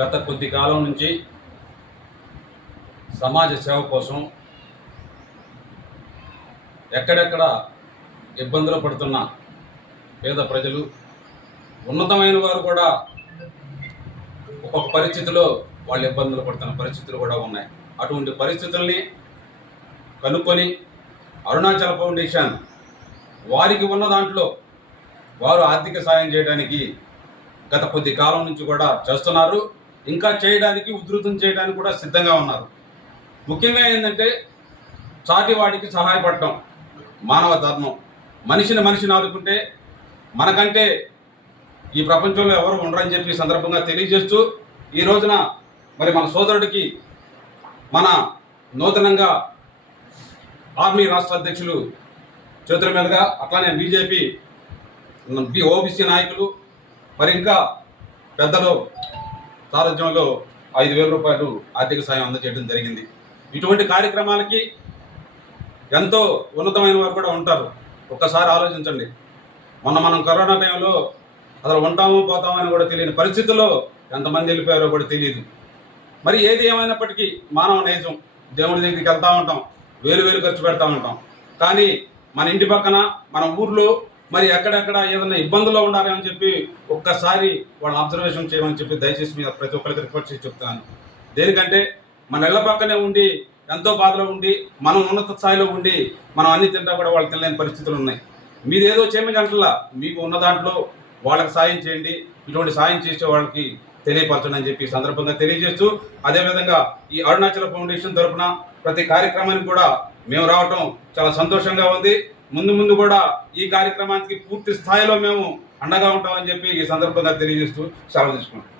గత కొద్ది కాలం నుంచి సమాజ సేవ కోసం ఎక్కడెక్కడ ఇబ్బందులు పడుతున్న పేద ప్రజలు ఉన్నతమైన వారు కూడా ఒక్కొక్క పరిస్థితిలో వాళ్ళు ఇబ్బందులు పడుతున్న పరిస్థితులు కూడా ఉన్నాయి. అటువంటి పరిస్థితుల్ని కనుక్కొని అరుణాచల్ ఫౌండేషన్ వారికి ఉన్న దాంట్లో వారు ఆర్థిక సాయం చేయడానికి గత కొద్ది కాలం నుంచి కూడా చేస్తున్నారు. ఇంకా చేయడానికి ఉధృతం చేయడానికి కూడా సిద్ధంగా ఉన్నారు. ముఖ్యంగా ఏంటంటే చాటివాడికి సహాయపడటం మానవ ధర్మం. మనిషిని మనిషిని ఆదుకుంటే మనకంటే ఈ ప్రపంచంలో ఎవరు ఉండరని చెప్పి సందర్భంగా తెలియజేస్తూ ఈ రోజున మరి మన సోదరుడికి మన నూతనంగా ఆర్మీ రాష్ట్ర అధ్యక్షులు చేతుల మీదుగా అట్లానే బీజేపీ ఓబీసీ నాయకులు మరి ఇంకా పెద్దలు సారథ్యంలో ఐదు వేల రూపాయలు ఆర్థిక సాయం అందజేయడం జరిగింది. ఇటువంటి కార్యక్రమాలకి ఎంతో ఉన్నతమైన వారు కూడా ఉంటారు. ఒక్కసారి ఆలోచించండి. మొన్న మనం కరోనా టైంలో అసలు ఉంటామో పోతామో అని కూడా తెలియని పరిస్థితుల్లో ఎంతమంది వెళ్ళిపోయారో కూడా తెలియదు. మరి ఏది ఏమైనప్పటికీ మానవ నైజం. దేవుడి దగ్గరికి వెళ్తూ ఉంటాం. వేలు వేలు ఖర్చు పెడతా ఉంటాం. కానీ మన ఇంటి పక్కన మన ఊర్లో మరి ఎక్కడెక్కడ ఏదైనా ఇబ్బందుల్లో ఉండాలని చెప్పి ఒక్కసారి వాళ్ళు అబ్జర్వేషన్ చేయమని చెప్పి దయచేసి మీద ప్రతి ఒక్కరికి రిక్వెస్ట్ చేసి చెప్తాను దేనికంటే మన ఇళ్ళ పక్కనే ఉండి ఎంతో బాధలో ఉండి మనం ఉన్నత స్థాయిలో ఉండి మనం అన్ని తింటా కూడా వాళ్ళు తినలేని పరిస్థితులు ఉన్నాయి. మీరు ఏదో చేయమని అంటలా మీకు ఉన్న దాంట్లో వాళ్ళకి సాయం చేయండి ఇటువంటి సాయం చేసే వాళ్ళకి తెలియపరచండి అని చెప్పి సందర్భంగా తెలియజేస్తూ అదేవిధంగా ఈ అరుణాచల్ ఫౌండేషన్ తరపున ప్రతి కార్యక్రమానికి కూడా మేము రావటం చాలా సంతోషంగా ఉంది. ముందు ముందు కూడా ఈ కార్యక్రమానికి పూర్తి స్థాయిలో మేము అండగా ఉంటామని చెప్పి ఈ సందర్భంగా తెలియజేస్తూ సెలవు తీసుకుంటాం